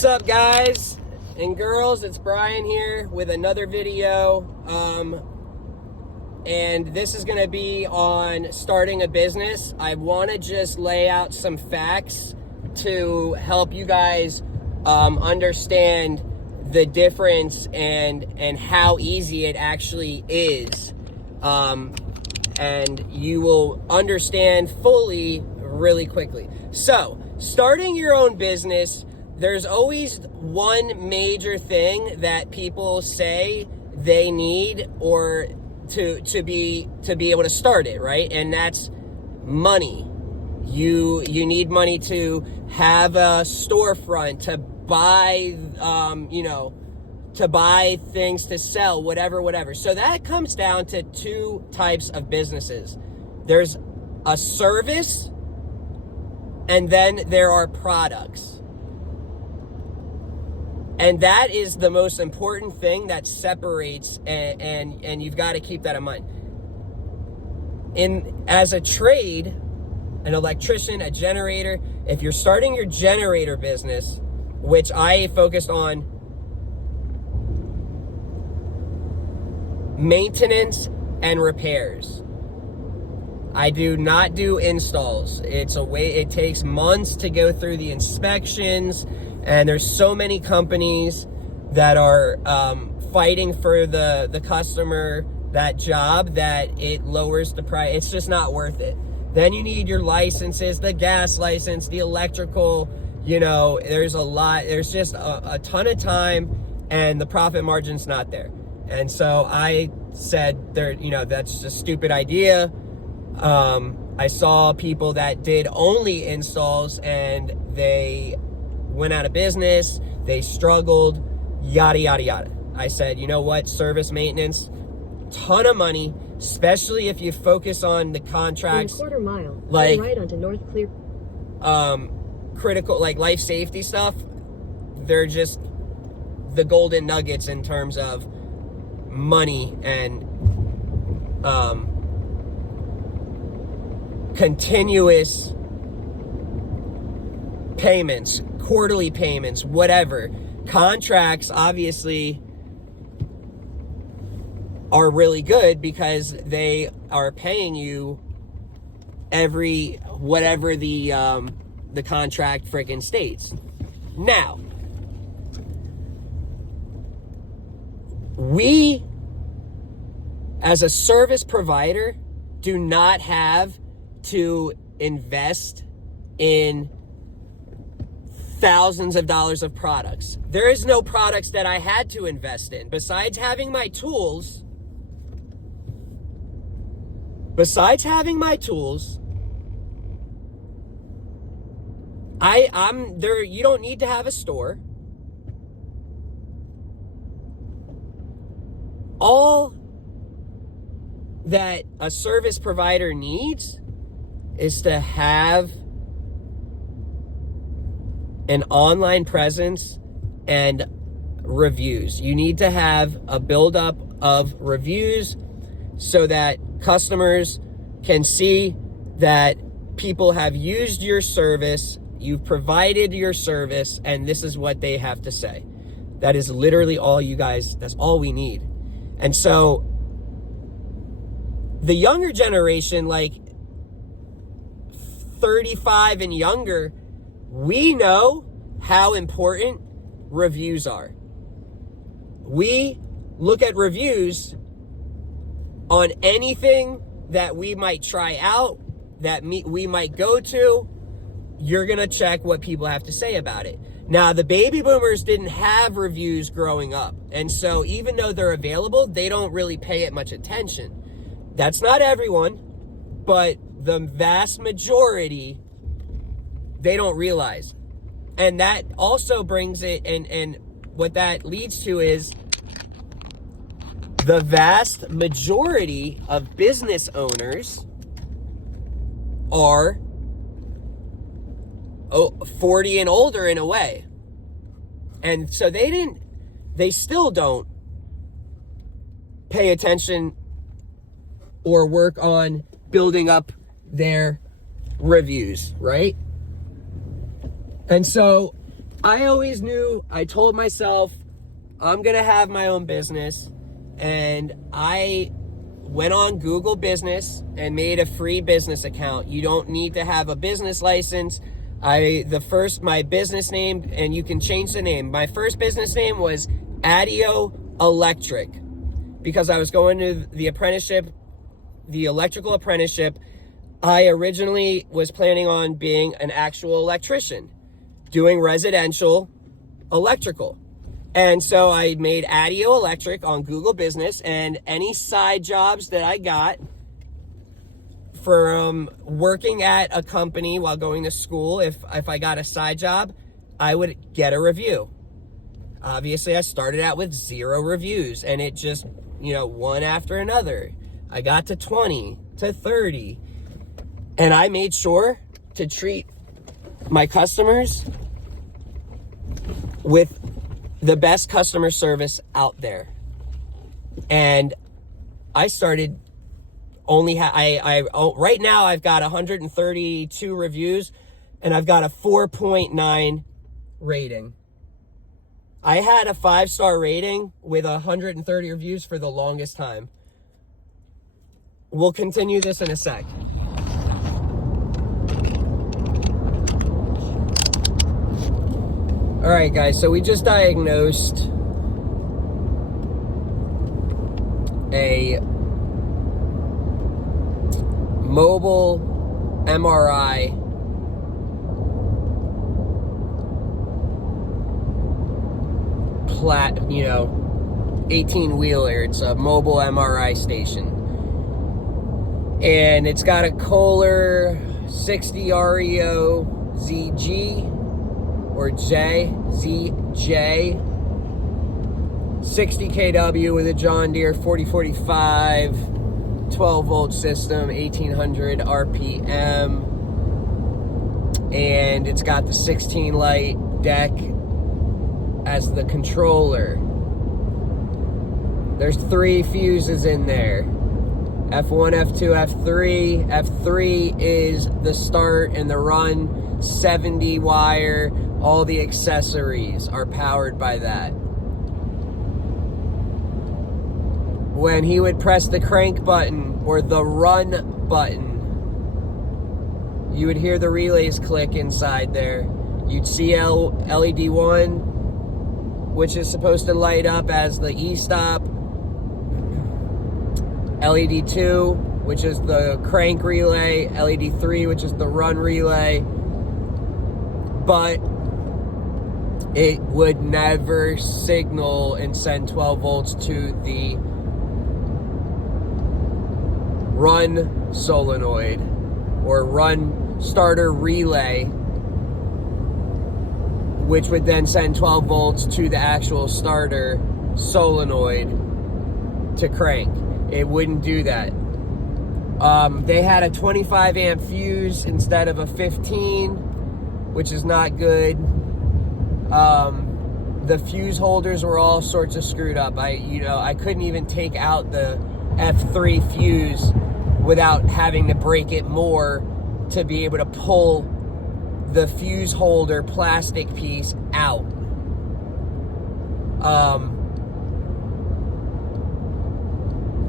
What's up, guys and girls? It's Brian here with another video, and this is going to be on starting a business. I want to just lay out some facts to help you guys understand the difference and how easy it actually is, and you will understand fully really quickly. So, starting your own business, there's always one major thing that people say they need or to be able to start it, right? And that's money. You need money to have a storefront, to buy to buy things to sell, whatever. So that comes down to two types of businesses. There's a service, and then there are products. And that is the most important thing that separates, and you've got to keep that in mind. As a trade, an electrician, a generator, if you're starting your generator business, which I focused on maintenance and repairs. I do not do installs. It takes months to go through the inspections. And there's so many companies that are fighting for the customer that job that it lowers the price. It's just not worth it. Then you need your licenses, the gas license, the electrical, there's a lot. There's just a ton of time, and the profit margin's not there. And so I said, that's a stupid idea. I saw people that did only installs, and they went out of business, they struggled, yada, yada, yada. I said, you know what, service maintenance, ton of money, especially if you focus on the contracts. In a quarter mile, like, right onto North Clear. Critical, like life safety stuff, they're just the golden nuggets in terms of money and continuous payments, quarterly payments, whatever. Contracts obviously are really good because they are paying you every whatever the contract freaking states. Now, we as a service provider do not have to invest in thousands of dollars of products. There is no products that I had to invest in. Besides having my tools, I'm there. You don't need to have a store. All that a service provider needs is to have an online presence and reviews. You need to have a buildup of reviews so that customers can see that people have used your service, you've provided your service, and this is what they have to say. That is literally all you guys, that's all we need. And so the younger generation, like 35 and younger, we know how important reviews are. We look at reviews on anything that we might try out, that we might go to. You're going to check what people have to say about it. Now, the baby boomers didn't have reviews growing up. And so even though they're available, they don't really pay it much attention. That's not everyone, but the vast majority, they don't realize. And that also brings it, and what that leads to is the vast majority of business owners are 40 and older in a way. And so they still don't pay attention or work on building up their reviews, right? And so I always knew, I told myself, I'm going to have my own business. And I went on Google Business and made a free business account. You don't need to have a business license. My business name, and you can change the name. My first business name was Adio Electric, because I was going to the apprenticeship, the electrical apprenticeship. I originally was planning on being an actual electrician, doing residential electrical. And so I made Adio Electric on Google Business, and any side jobs that I got from working at a company while going to school, if I got a side job, I would get a review. Obviously, I started out with 0 reviews, and it just, one after another. I got to 20, to 30, and I made sure to treat my customers with the best customer service out there. And I started right now I've got 132 reviews, and I've got a 4.9 rating. I had a 5-star rating with 130 reviews for the longest time. We'll continue this in a sec. All right, guys, so we just diagnosed a mobile MRI plat, 18-wheeler. It's a mobile MRI station. And it's got a Kohler 60 REO ZG or ZJ 60 kW with a John Deere 4045 12-volt system, 1800 RPM, and it's got the 16-light deck as the controller. There's 3 fuses in there. F1, F2, F3. F3 is the start and the run, 70 wire. All the accessories are powered by that. When he would press the crank button or the run button, you would hear the relays click inside there. You'd see LED 1, which is supposed to light up as the e-stop. LED 2, which is the crank relay. LED 3, which is the run relay. But it would never signal and send 12 volts to the run solenoid or run starter relay, which would then send 12 volts to the actual starter solenoid to crank. It wouldn't do that. They had a 25 amp fuse instead of a 15, which is not good. The fuse holders were all sorts of screwed up. I couldn't even take out the F3 fuse without having to break it more to be able to pull the fuse holder plastic piece out.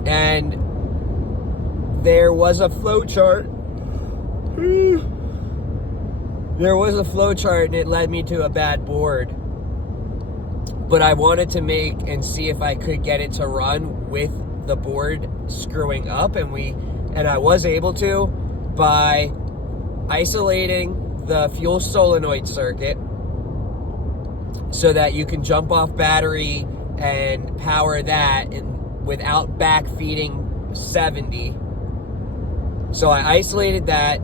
And there was a flow chart. There was a flow chart, and it led me to a bad board. But I wanted to make and see if I could get it to run with the board screwing up, and I was able to by isolating the fuel solenoid circuit so that you can jump off battery and power that without back feeding 70. So I isolated that,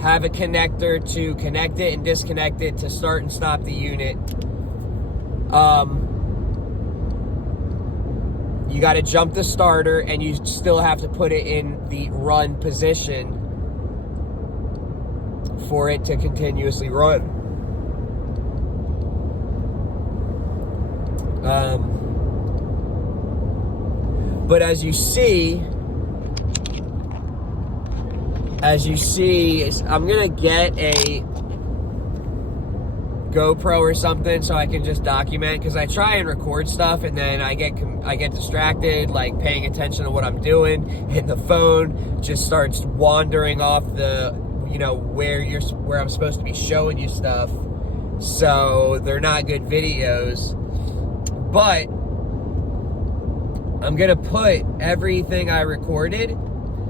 have a connector to connect it and disconnect it to start and stop the unit. You got to jump the starter, and you still have to put it in the run position for it to continuously run. But as you see, I'm gonna get GoPro or something so I can just document, because I try and record stuff and then I get distracted, like paying attention to what I'm doing, and the phone just starts wandering off the, where I'm supposed to be showing you stuff. So they're not good videos. But I'm gonna put everything I recorded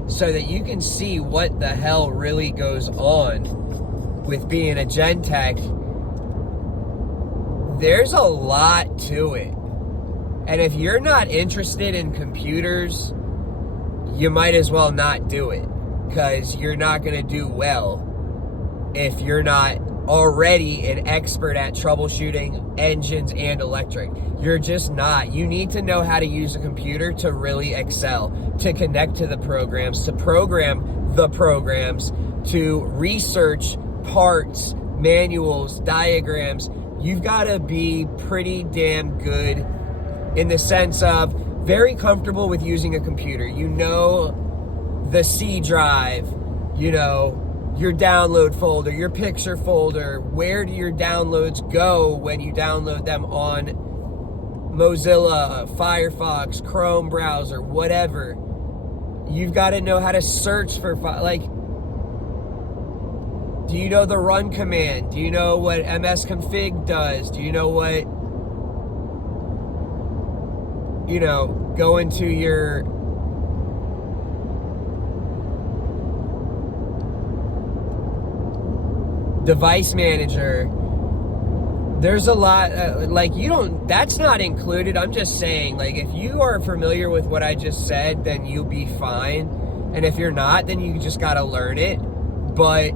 so that you can see what the hell really goes on with being a Gen Tech. There's a lot to it. And if you're not interested in computers, you might as well not do it, because you're not gonna do well if you're not already an expert at troubleshooting engines and electric. You're just not. You need to know how to use a computer to really excel, to connect to the programs, to program the programs, to research parts, manuals, diagrams. You've got to be pretty damn good in the sense of very comfortable with using a computer. You know the C drive, your download folder, your picture folder, where do your downloads go when you download them on Mozilla, Firefox, Chrome browser, whatever. You've got to know how to search for, do you know the run command? Do you know what msconfig does? Do you know what, go into your device manager. There's a lot, that's not included. I'm just saying, if you are familiar with what I just said, then you'll be fine. And if you're not, then you just gotta learn it. But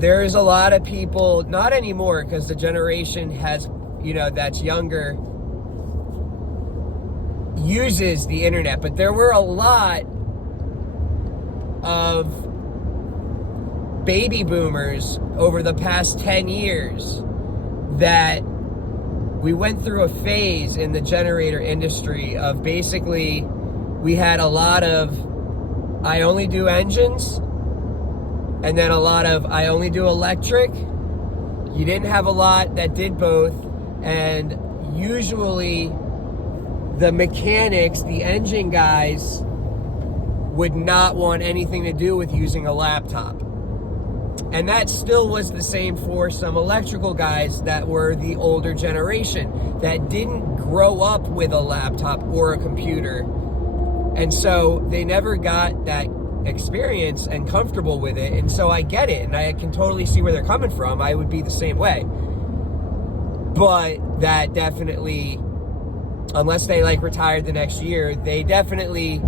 there's a lot of people, not anymore, because the generation has, that's younger, uses the internet. But there were a lot of baby boomers over the past 10 years that we went through a phase in the generator industry of basically, we had a lot of I only do engines, and then a lot of I only do electric. You didn't have a lot that did both, and usually the mechanics, the engine guys, would not want anything to do with using a laptop. And that still was the same for some electrical guys that were the older generation that didn't grow up with a laptop or a computer. And so they never got that experience and comfortable with it. And so I get it, and I can totally see where they're coming from. I would be the same way. But that definitely, unless they retired the next year, they definitely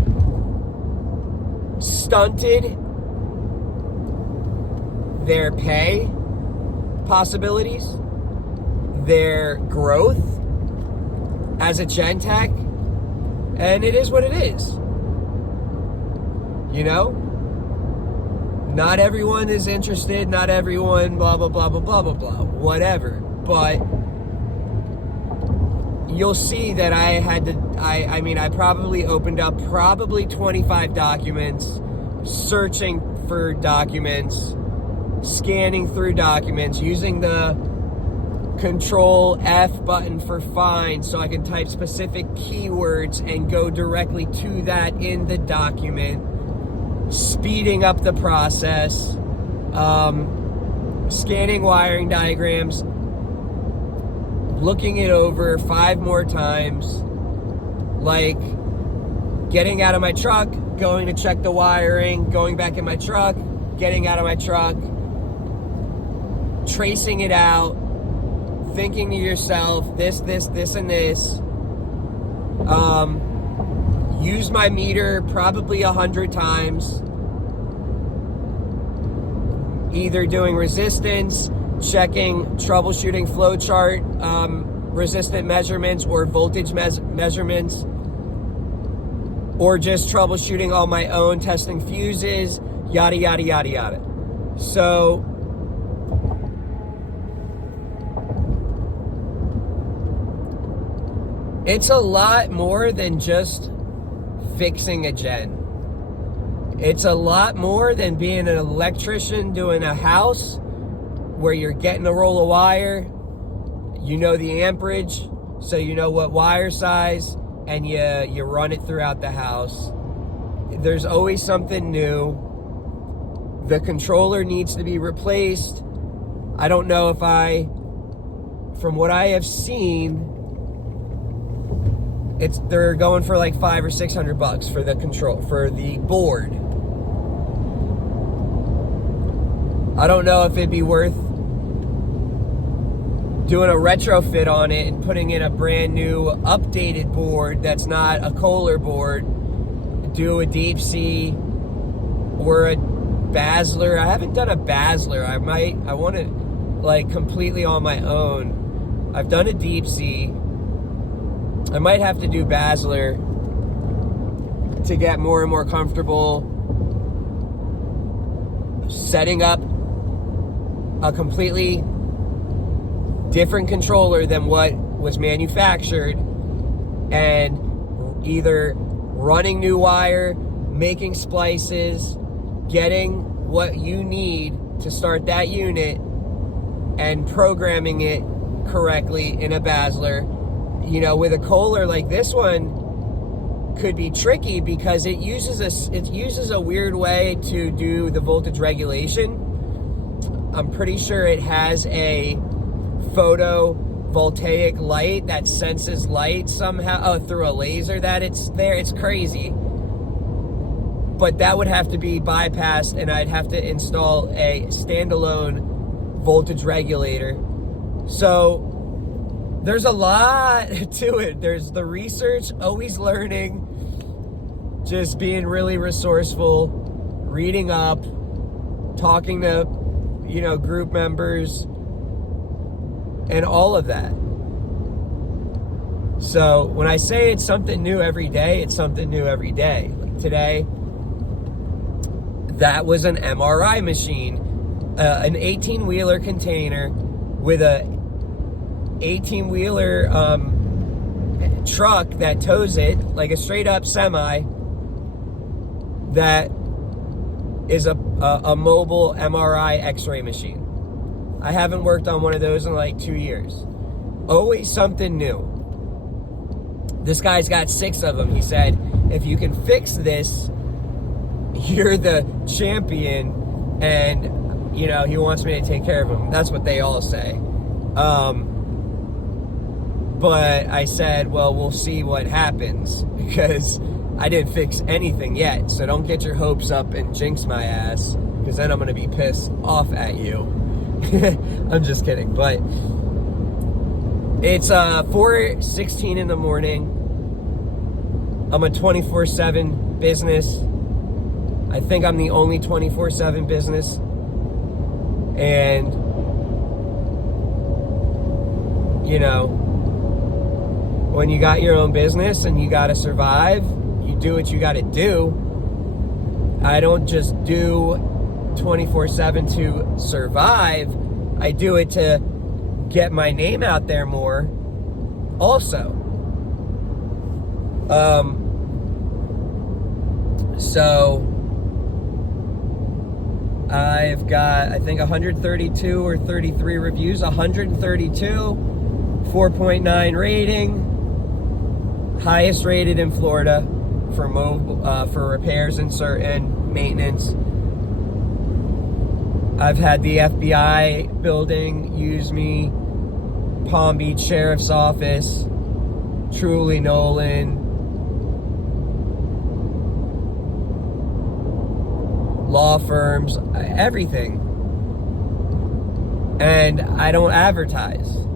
stunted their pay possibilities, their growth as a Gen Tech, and it is what it is. Not everyone is interested, not everyone blah, blah, blah, blah, blah, blah, blah, whatever. But you'll see that I probably opened up 25 documents, searching for documents, scanning through documents, using the Control F button for find so I can type specific keywords and go directly to that in the document, speeding up the process, scanning wiring diagrams, looking it over 5 more times, getting out of my truck, going to check the wiring, going back in my truck, getting out of my truck, tracing it out, thinking to yourself, this, and this. Use my meter probably 100 times. Either doing resistance, checking, troubleshooting flowchart, resistant measurements or voltage measurements, or just troubleshooting on my own, testing fuses, yada, yada, yada, yada. So it's a lot more than just fixing a gen. It's a lot more than being an electrician doing a house where you're getting a roll of wire, you know the amperage, so you know what wire size, and you run it throughout the house. There's always something new. The controller needs to be replaced. I don't know if from what I have seen, they're going for like $500 or $600 for the board. I don't know if it'd be worth doing a retrofit on it and putting in a brand new updated board that's not a Kohler board. Do a deep sea or a Basler. I haven't done a Basler. I want to, like, completely on my own. I've done a deep sea. I might have to do Basler to get more and more comfortable setting up a completely different controller than what was manufactured, and either running new wire, making splices, getting what you need to start that unit, and programming it correctly in a Basler. You know, with a Kohler like this one, could be tricky because it uses a weird way to do the voltage regulation. I'm pretty sure it has a photovoltaic light that senses light somehow through a laser that it's there. It's crazy. But that would have to be bypassed, and I'd have to install a standalone voltage regulator. So there's a lot to it. There's the research, always learning, just being really resourceful, reading up, talking to, group members, and all of that. So when I say it's something new every day, it's something new every day. Like today, that was an MRI machine, an 18-wheeler container with a 18-wheeler truck that tows it, like a straight-up semi, that is a mobile MRI x-ray machine. I haven't worked on one of those in like 2 years. Always something new. This guy's got 6 of them. He said, if you can fix this, you're the champion, and, he wants me to take care of him. That's what they all say. But I said, well, we'll see what happens, because I didn't fix anything yet. So don't get your hopes up and jinx my ass, because then I'm going to be pissed off at you. I'm just kidding. But it's 4:16 in the morning. I'm a 24/7 business. I think I'm the only 24/7 business. And, when you got your own business and you got to survive, you do what you got to do. I don't just do 24/7 to survive. I do it to get my name out there more also. So I've got, I think, 132 or 33 reviews, 132, 4.9 rating. Highest rated in Florida for repairs and maintenance. I've had the FBI building use me, Palm Beach Sheriff's Office, Truly Nolan, law firms, everything. And I don't advertise.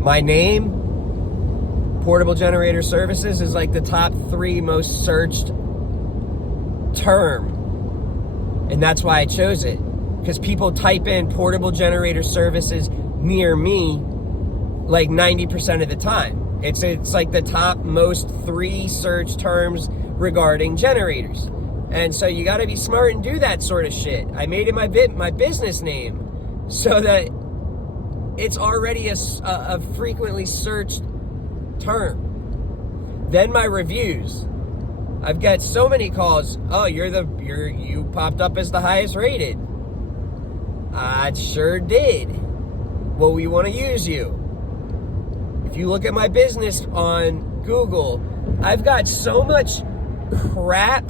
My name, Portable Generator Services, is like the top 3 most searched term. And that's why I chose it. Because people type in portable generator services near me like 90% of the time. It's like the top most 3 search terms regarding generators. And so you got to be smart and do that sort of shit. I made it my business name so that it's already a frequently searched term. Then my reviews. I've got so many calls. Oh, you popped up as the highest rated. I sure did. Well, we want to use you. If you look at my business on Google, I've got so much crap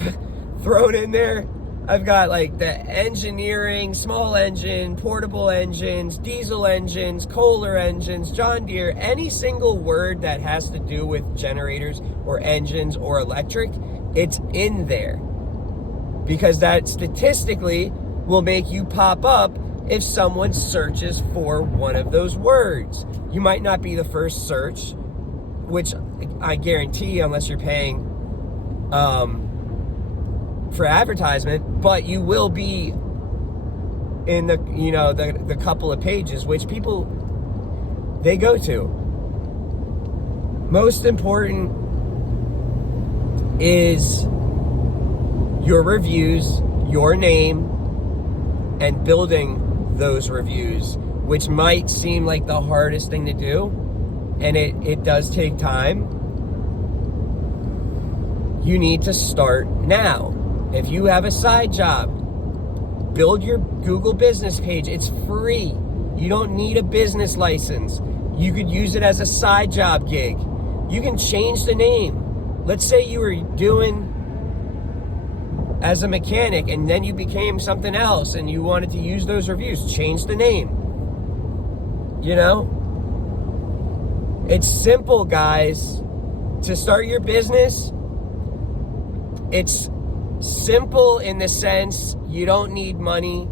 thrown in there. I've got like the engineering, small engine, portable engines, diesel engines, Kohler engines, John Deere, any single word that has to do with generators or engines or electric, it's in there. Because that statistically will make you pop up if someone searches for one of those words. You might not be the first search, which I guarantee, unless you're paying for advertisement, but you will be in the, you know, the couple of pages which people, they go to. Most important is your reviews, your name, and building those reviews, which might seem like the hardest thing to do, and it does take time. You need to start now. If you have a side job, build your Google business page. It's free. You don't need a business license. You could use it as a side job gig. You can change the name. Let's say you were doing as a mechanic and then you became something else and you wanted to use those reviews. Change the name. You know? It's simple, guys. To start your business, it's simple in the sense you don't need money.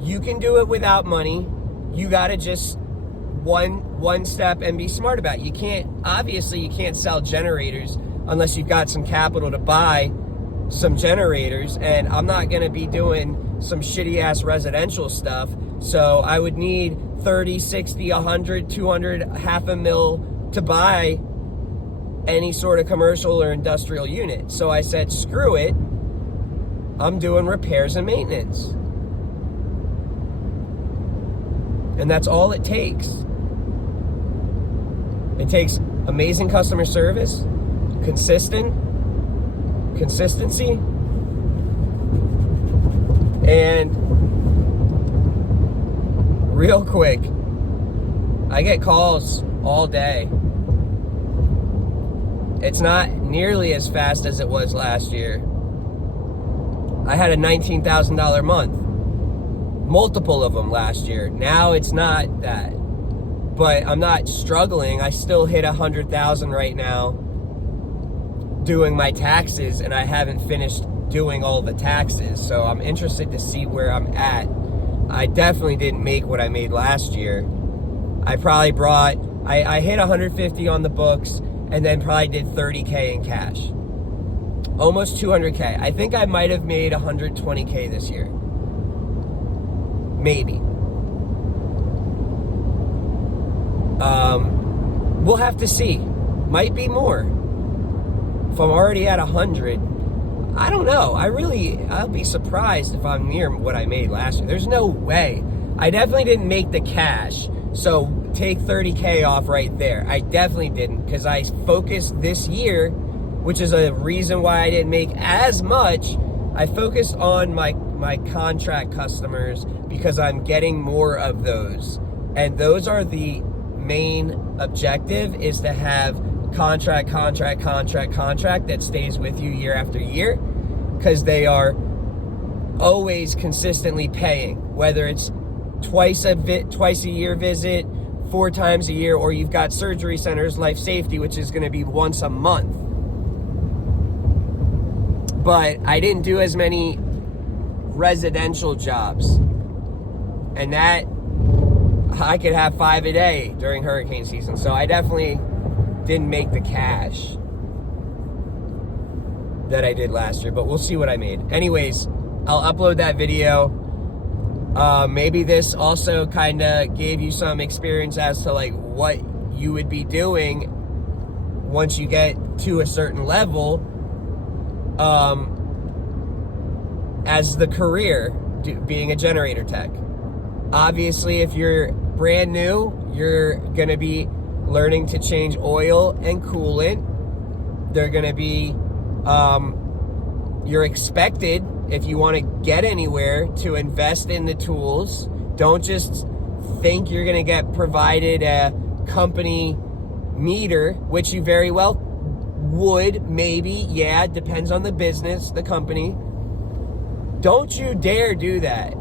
You can do it without money. You got to just one step and be smart about it. You can't sell generators unless you've got some capital to buy some generators, and I'm not going to be doing some shitty ass residential stuff. So I would need 30, 60, 100, 200, $500,000 to buy any sort of commercial or industrial unit. So I said, screw it. I'm doing repairs and maintenance. And that's all it takes. It takes amazing customer service, consistency, and real quick, I get calls all day. It's not nearly as fast as it was last year. I had a $19,000 month. Multiple of them last year. Now it's not that. But I'm not struggling. I still hit 100,000 right now doing my taxes, and I haven't finished doing all the taxes. So I'm interested to see where I'm at. I definitely didn't make what I made last year. I probably I hit 150 on the books and then probably did 30K in cash. Almost 200K. I think I might have made 120K this year. Maybe. We'll have to see. Might be more. If I'm already at 100, I don't know. I'll be surprised if I'm near what I made last year. There's no way. I definitely didn't make the cash. So take 30K off right there. I definitely didn't, because I focused this year, which is a reason why I didn't make as much. I focused on my contract customers because I'm getting more of those. And those are the main objective, is to have contract that stays with you year after year, because they are always consistently paying, whether it's twice a year visit, 4 times a year, or you've got surgery centers, life safety, which is going to be once a month. But I didn't do as many residential jobs, and that I could have 5 a day during hurricane season. So I definitely didn't make the cash that I did last year, but we'll see what I made. Anyways, I'll upload that video. Maybe this also kind of gave you some experience as to like what you would be doing once you get to a certain level, as the career, being a generator tech. Obviously, if you're brand new, you're going to be learning to change oil and coolant. They're going to be, you're expected, if you want to get anywhere, to invest in the tools, Don't just think you're going to get provided a company meter, which you very well would, maybe, yeah, depends on the business, the company. Don't you dare do that.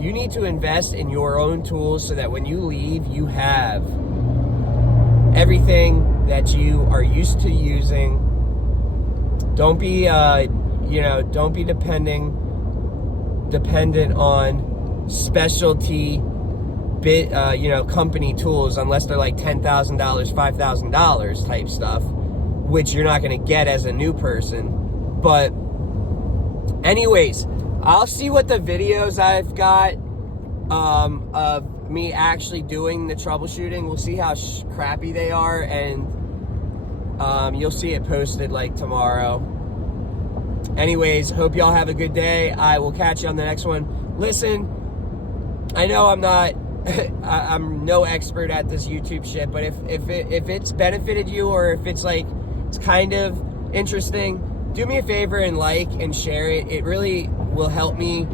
You need to invest in your own tools so that when you leave, you have everything that you are used to using. Don't be, don't be dependent on specialty company tools unless they're like $10,000, $5,000 type stuff, which you're not going to get as a new person. But anyways, I'll see what the videos I've got of me actually doing the troubleshooting. We'll see how crappy they are, and you'll see it posted like tomorrow. Anyways, hope y'all have a good day. I will catch you on the next one. Listen, I know I'm not I'm no expert at this YouTube shit, but if it's benefited you, or if it's like it's kind of interesting, do me a favor and like and share it. It really will help me.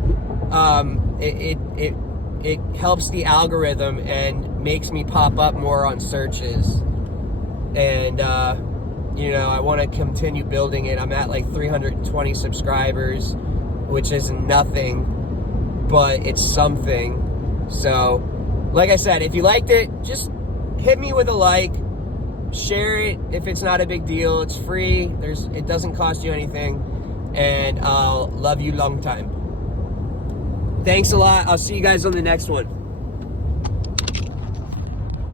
It helps the algorithm and makes me pop up more on searches. And I want to continue building it. I'm at like 320 subscribers, which is nothing, but it's something. So, like I said, if you liked it, just hit me with a like, share it if it's not a big deal. It's free. It doesn't cost you anything, and I'll love you long time. Thanks a lot. I'll see you guys on the next one.